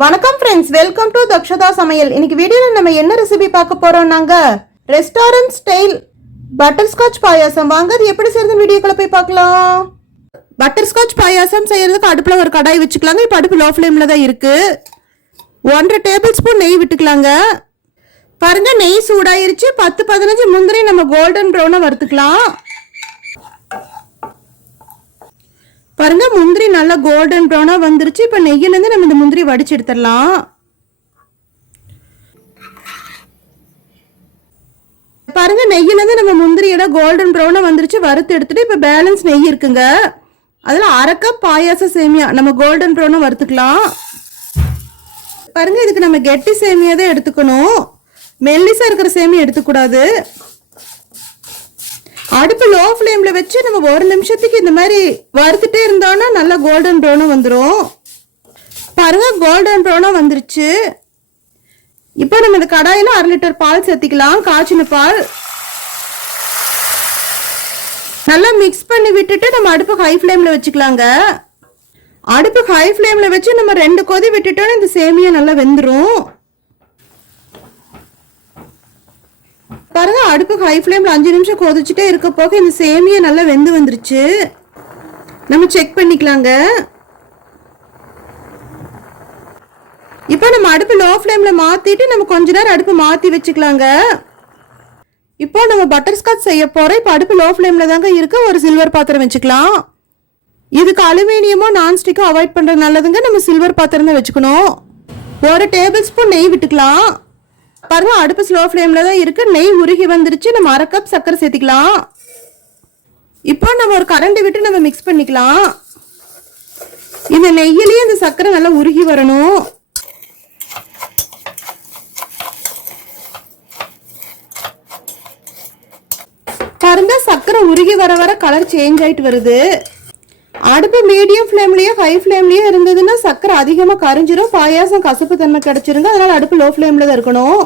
வணக்கம் friends, welcome to Dakshata சமையல். இன்னைக்கு வீடியோவில் நம்ம என்ன ரெசிபி பார்க்க போறோம்னாங்க ரெஸ்டாரண்ட் ஸ்டைல் பட்டர்ஸ்காட்ச் பாயாசம். வாங்க அது எப்படி செய்யறதுன்னு வீடியோக்குள்ள போய் பார்க்கலாம். பட்டர்ஸ்காட்ச் பாயாசம் செய்யறதுக்கு அடுப்புல ஒரு கடாய் வச்சுக்கலாங்க. இப்போ அடுப்பு லோ ஃப்ளேம்ல தான் இருக்கு. 1.5 டேபிள் ஸ்பூன் நெய் விட்டுக்கலாங்க. பாருங்க, நெய் சூடாயிருச்சு. 10-15 முந்திரி நம்ம கோல்டன் ப்ரௌனா வறுத்துக்கலாம். பாருங்க, முந்திரி நல்லா கோல்டன் ப்ரௌனா வந்துருச்சு. இப்போ நெய்யிலேருந்து நம்ம இந்த முந்திரி வடிச்சு எடுத்துடலாம். பாருங்க, நெய்யிலேருந்து நம்ம முந்திரியோட கோல்டன் ப்ரௌனா வந்துருச்சு. வறுத்து எடுத்துட்டு இப்போ பேலன்ஸ் நெய் இருக்குங்க, அதில் 1/2 கப் பாயாச சேமியா நம்ம கோல்டன் ப்ரௌனா வறுத்துக்கலாம். பாருங்க, இதுக்கு நம்ம கெட்டி சேமியா தான் எடுத்துக்கணும், மெல்லிசா இருக்கிற சேமியா எடுத்துக்கூடாது. அடுப்பு லோ ஃப்ளேம்ல வச்சு நம்ம 1 நிமிஷத்துக்கு இந்த மாதிரி வறுத்துட்டே இருந்தோம்னா நல்லா கோல்டன் ப்ரௌனா வந்துடும். பாருங்க, கோல்டன் ப்ரௌனா வந்துருச்சு. இப்போ நம்ம இந்த கடாயில 1/2 லிட்டர் பால் சேர்த்திக்கலாம், காய்ச்சின பால். நல்லா மிக்ஸ் பண்ணி விட்டுட்டு நம்ம அடுப்பு ஹை ஃப்ளேம்ல வச்சுக்கலாங்க. அடுப்பு ஹை ஃப்ளேம்ல வச்சு நம்ம 2 கொதி விட்டுட்டோம்னா இந்த சேமியா நல்லா வெந்துடும். பாருங்க, அடுப்பு ஹை ஃப்ளேம்ல 5 நிமிஷம் கொதிச்சுட்டே இருக்க போக இந்த சேமியா நல்லா வெந்து வந்துருச்சு. நம்ம செக் பண்ணிக்கலாங்க. இப்போ நம்ம அடுப்பு லோ ஃப்ளேம்ல மாத்திட்டு நம்ம கொஞ்ச நேரம் அடுப்பு மாத்தி வச்சுக்கலாங்க. இப்போ நம்ம பட்டர்ஸ்காட்ச் செய்ய போறோம். இப்போ அடுப்பு லோ ஃப்ளேம்ல தாங்க இருக்கு. ஒரு சில்வர் பாத்திரம் வச்சுக்கலாம். இதுக்கு அலுமினியமோ நான்ஸ்டிக்கோ அவாய்ட் பண்றது நல்லதுங்க. நம்ம சில்வர் பாத்திரம் தான் வச்சுக்கணும். 1 டேபிள் ஸ்பூன் நெய் விட்டுக்கலாம். பாருங்க, அடுப்பு ஸ்லோ ஃப்ளேம்ல தான் இருக்கு. நெய் உருகி வந்துருச்சு. நம்ம 1/2 கப் சர்க்கரை சேர்த்திக்கலாம். இப்போ நம்ம ஒரு கரண்டி விட்டு நம்ம மிக்ஸ் பண்ணிக்கலாம். இந்த நெய்யிலேயே இந்த சர்க்கரை நல்லா உருகி வரணும். பாருங்க, சர்க்கரை உருகி வர வர கலர் சேஞ்ச் ஆயிட்டு வருது. அடுப்பு மீடியம் ஃப்ளேம்லயோ ஹை ஃப்ளேம்லயோ இருந்ததுன்னா சர்க்கரை அதிகமாக கரைஞ்சிரும், பாயாசம் கசப்பு தன்மை கிடைச்சிருங்க. அதனால அடுப்பு லோ ஃப்ளேம்ல தான் இருக்கணும்.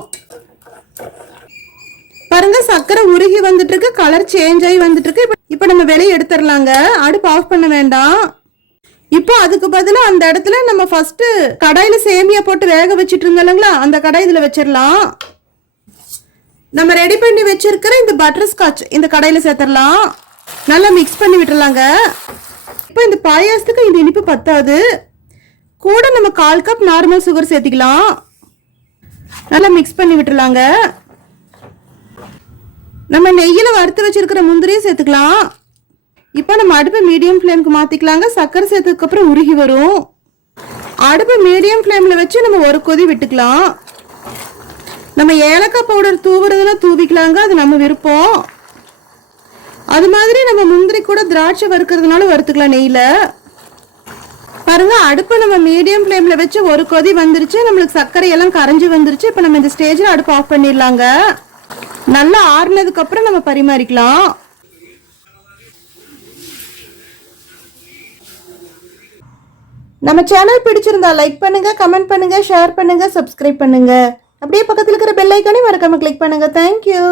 பாருங்க, சர்க்கரை உருகி வந்துட்டு இருக்கு, கலர் சேஞ்ச் ஆகி வந்துட்டு இருக்கு. இப்போ நம்ம வெளியே எடுத்துடலாங்க. அடுப்பு ஆஃப் பண்ண வேண்டாம். இப்போ அதுக்கு பதிலாக அந்த இடத்துல நம்ம ஃபர்ஸ்ட் கடாயில சேமியா போட்டு வேக வச்சுட்டு இருந்தோம் இல்லைங்களா, அந்த கடாய் இதில் வச்சிடலாம். நம்ம ரெடி பண்ணி வச்சிருக்கிற இந்த பட்டர்ஸ்காட்ச் இந்த கடாயில சேர்த்துடலாம். நல்லா மிக்ஸ் பண்ணி விட்டுறலாங்க. இப்போ இந்த பாயாசத்துக்கு இந்த இனிப்பு பத்தாது, கூட நம்ம 1/4 கப் நார்மல் சுகர் சேர்த்திக்கலாம். நல்லா மிக்ஸ் பண்ணி விட்டுறலாங்க. நம்ம நெய்யில வறுத்து வச்சிருக்கிற முந்திரியும் சேர்த்துக்கலாம். இப்போ நம்ம அடுப்பு மீடியம் ஃப்ளேமுக்கு மாத்திக்கலாங்க. சர்க்கரை சேர்த்ததுக்கு அப்புறம் உருகி வரும். அடுப்பு மீடியம் ஃப்ளேம்ல வச்சு நம்ம ஒரு கொதி விட்டுக்கலாம். நம்ம ஏலக்காய் பவுடர் தூவுறதுனா தூவிக்கலாங்க, அது நம்ம விருப்பம். அது மாதிரி நம்ம முந்திரி கூட திராட்சை வறுக்கிறதுனால வறுத்துக்கலாம் நெய்யில. பாருங்க, அடுப்பு நம்ம மீடியம் ஃப்ளேம்ல வச்சு ஒரு கொதி வந்துருச்சு. நம்மளுக்கு சர்க்கரை எல்லாம் கரைஞ்சி வந்துருச்சு. இப்போ நம்ம இந்த ஸ்டேஜ்ல அடுப்பு ஆஃப் பண்ணிடலாங்க. நல்லா ஆறுனதுக்கு அப்புறம் நம்ம பரிமாறிக்கலாம். நம்ம சேனல் பிடிச்சிருந்தா லைக் பண்ணுங்க, கமெண்ட் பண்ணுங்க, ஷேர் பண்ணுங்க, சப்ஸ்கிரைப் பண்ணுங்க. அப்படியே பக்கத்தில் இருக்கிற பெல் ஐக்கானே மறக்காம கிளிக் பண்ணுங்க. தேங்க்யூ.